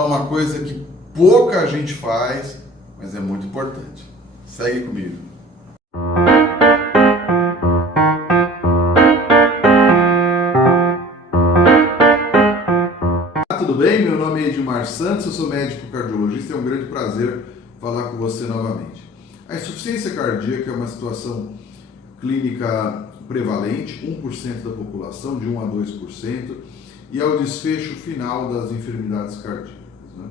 falar uma coisa que pouca gente faz, mas é muito importante. Segue comigo. Tudo bem? Meu nome é Edmar Santos, eu sou médico cardiologista e é um grande prazer falar com você novamente. A insuficiência cardíaca é uma situação clínica prevalente, 1% da população, de 1 a 2%, e é o desfecho final das enfermidades cardíacas, né?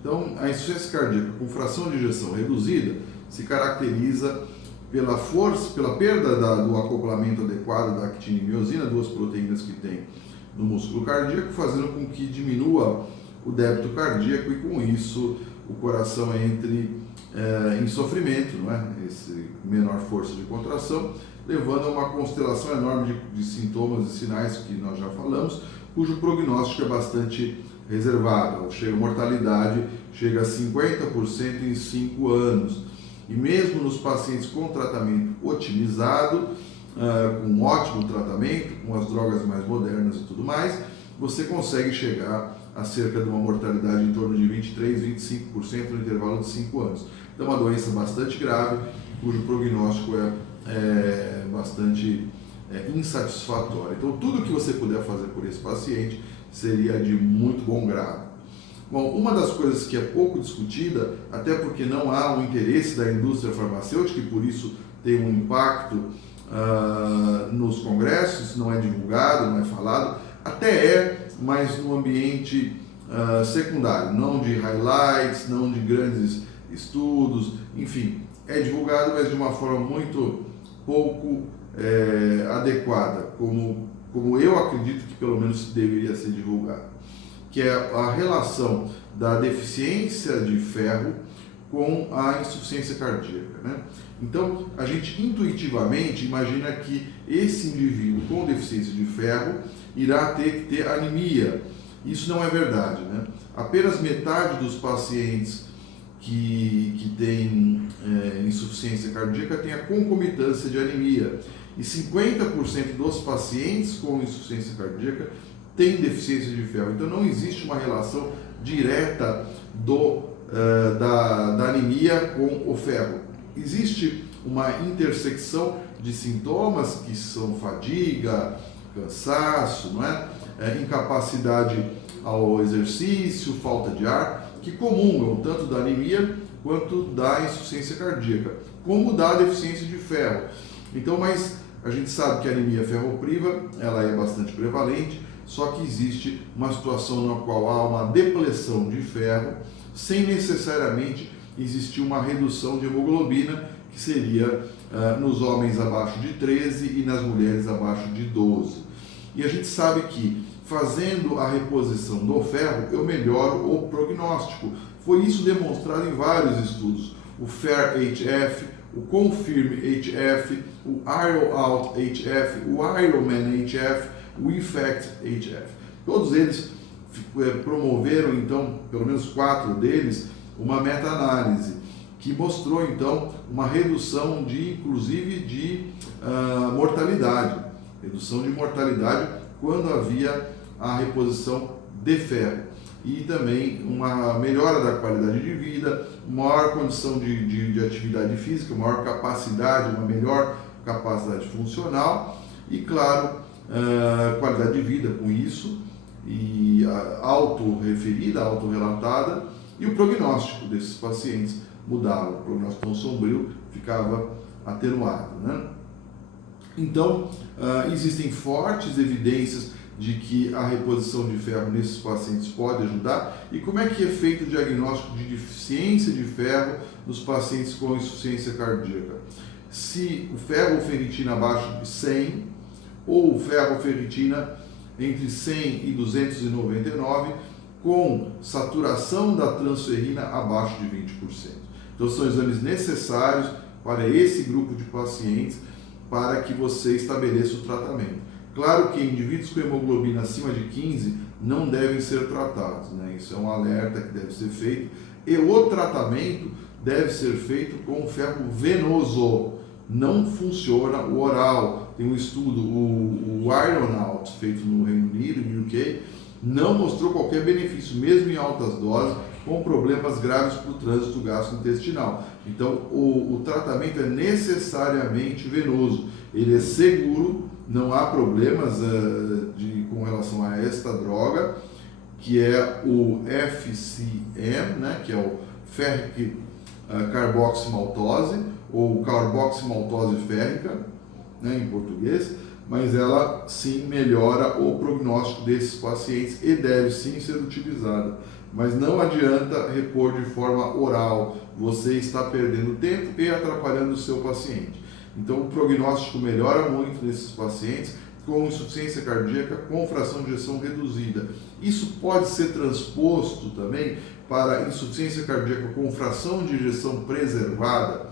Então, a insuficiência cardíaca com fração de ejeção reduzida se caracteriza pela força, pela perda do acoplamento adequado da actina e miosina, duas proteínas que tem no músculo cardíaco, fazendo com que diminua o débito cardíaco e com isso o coração entre em sofrimento, não é? Esse menor força de contração, levando a uma constelação enorme de sintomas e sinais que nós já falamos, cujo prognóstico é bastante reservado. A mortalidade chega a 50% em 5 anos. E mesmo nos pacientes com tratamento otimizado, com um ótimo tratamento, com as drogas mais modernas e tudo mais, você consegue chegar a cerca de uma mortalidade em torno de 23, 25% no intervalo de 5 anos. Então é uma doença bastante grave, cujo prognóstico é bastante insatisfatório. Então tudo que você puder fazer por esse paciente seria de muito bom grado. Bom, uma das coisas que é pouco discutida, até porque não há um interesse da indústria farmacêutica e por isso tem um impacto nos congressos, não é divulgado, não é falado, até mas no ambiente secundário, não de highlights, não de grandes estudos, enfim, é divulgado, mas de uma forma muito pouco adequada, como eu acredito que pelo menos deveria ser divulgado, que é a relação da deficiência de ferro com a insuficiência cardíaca, né? Então, a gente intuitivamente imagina que esse indivíduo com deficiência de ferro irá ter que ter anemia. Isso não é verdade, né? Apenas metade dos pacientes que têm insuficiência cardíaca tem a concomitância de anemia. E 50% dos pacientes com insuficiência cardíaca têm deficiência de ferro. Então, não existe uma relação direta da anemia com o ferro. Existe uma intersecção de sintomas que são fadiga, cansaço, não é? Incapacidade ao exercício, falta de ar, que comungam tanto da anemia quanto da insuficiência cardíaca, como da deficiência de ferro. Então, mas a gente sabe que a anemia ferropriva, ela é bastante prevalente, só que existe uma situação na qual há uma depleção de ferro, sem necessariamente existir uma redução de hemoglobina, que seria nos homens abaixo de 13 e nas mulheres abaixo de 12. E a gente sabe que fazendo a reposição do ferro, eu melhoro o prognóstico. Foi isso demonstrado em vários estudos. O FAIR-HF, o CONFIRM-HF, o IRO-OUT-HF, o IROMAN-HF, o IFFECT-HF. Todos eles promoveram, então, pelo menos 4 deles, uma meta-análise que mostrou, então, uma redução inclusive de mortalidade. Redução de mortalidade quando havia a reposição de ferro. E também uma melhora da qualidade de vida, maior condição de atividade física, maior capacidade, uma melhor capacidade funcional e, claro, qualidade de vida com isso, e autorreferida, autorrelatada, e o prognóstico desses pacientes mudava, o prognóstico tão sombrio ficava atenuado, né? Então, existem fortes evidências de que a reposição de ferro nesses pacientes pode ajudar. E como é que é feito o diagnóstico de deficiência de ferro nos pacientes com insuficiência cardíaca? Se o ferro ou ferritina abaixo de 100, ou o ferro ou ferritina entre 100 e 299, com saturação da transferrina abaixo de 20%. Então, são exames necessários para esse grupo de pacientes para que você estabeleça o tratamento. Claro que indivíduos com hemoglobina acima de 15 não devem ser tratados, né? Isso é um alerta que deve ser feito. E o tratamento deve ser feito com ferro venoso. Não funciona o oral. Tem um estudo, o Iron Out, feito no Reino Unido, no UK, não mostrou qualquer benefício, mesmo em altas doses, com problemas graves para o trânsito gastrointestinal. Então, o tratamento é necessariamente venoso. Ele é seguro, não há problemas com relação a esta droga, que é o FCM, né, que é o ferric carboximaltose, ou carboximaltose férrica, né, em português, mas ela sim melhora o prognóstico desses pacientes e deve sim ser utilizada. Mas não adianta repor de forma oral, você está perdendo tempo e atrapalhando o seu paciente. Então o prognóstico melhora muito nesses pacientes com insuficiência cardíaca com fração de ejeção reduzida. Isso pode ser transposto também para insuficiência cardíaca com fração de ejeção preservada.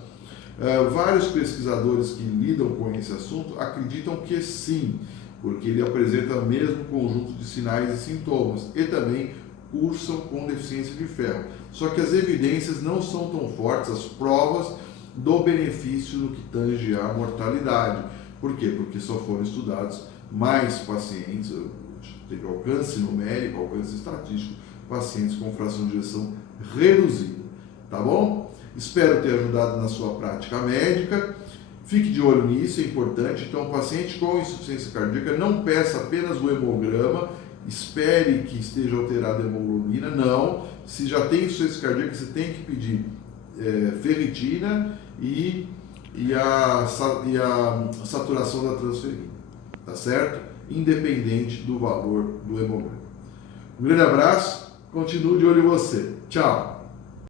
Vários pesquisadores que lidam com esse assunto acreditam que sim, porque ele apresenta o mesmo conjunto de sinais e sintomas e também cursam com deficiência de ferro. Só que as evidências não são tão fortes, as provas do benefício no que tange à mortalidade. Por quê? Porque só foram estudados mais pacientes, teve alcance numérico, alcance estatístico, pacientes com fração de ejeção reduzida. Tá bom? Espero ter ajudado na sua prática médica. Fique de olho nisso, é importante. Então, paciente com insuficiência cardíaca, não peça apenas o hemograma, espere que esteja alterada a hemoglobina. Não, se já tem insuficiência cardíaca, você tem que pedir ferritina e a saturação da transferina, tá certo? Independente do valor do hemograma. Um grande abraço, continuo de olho em você. Tchau!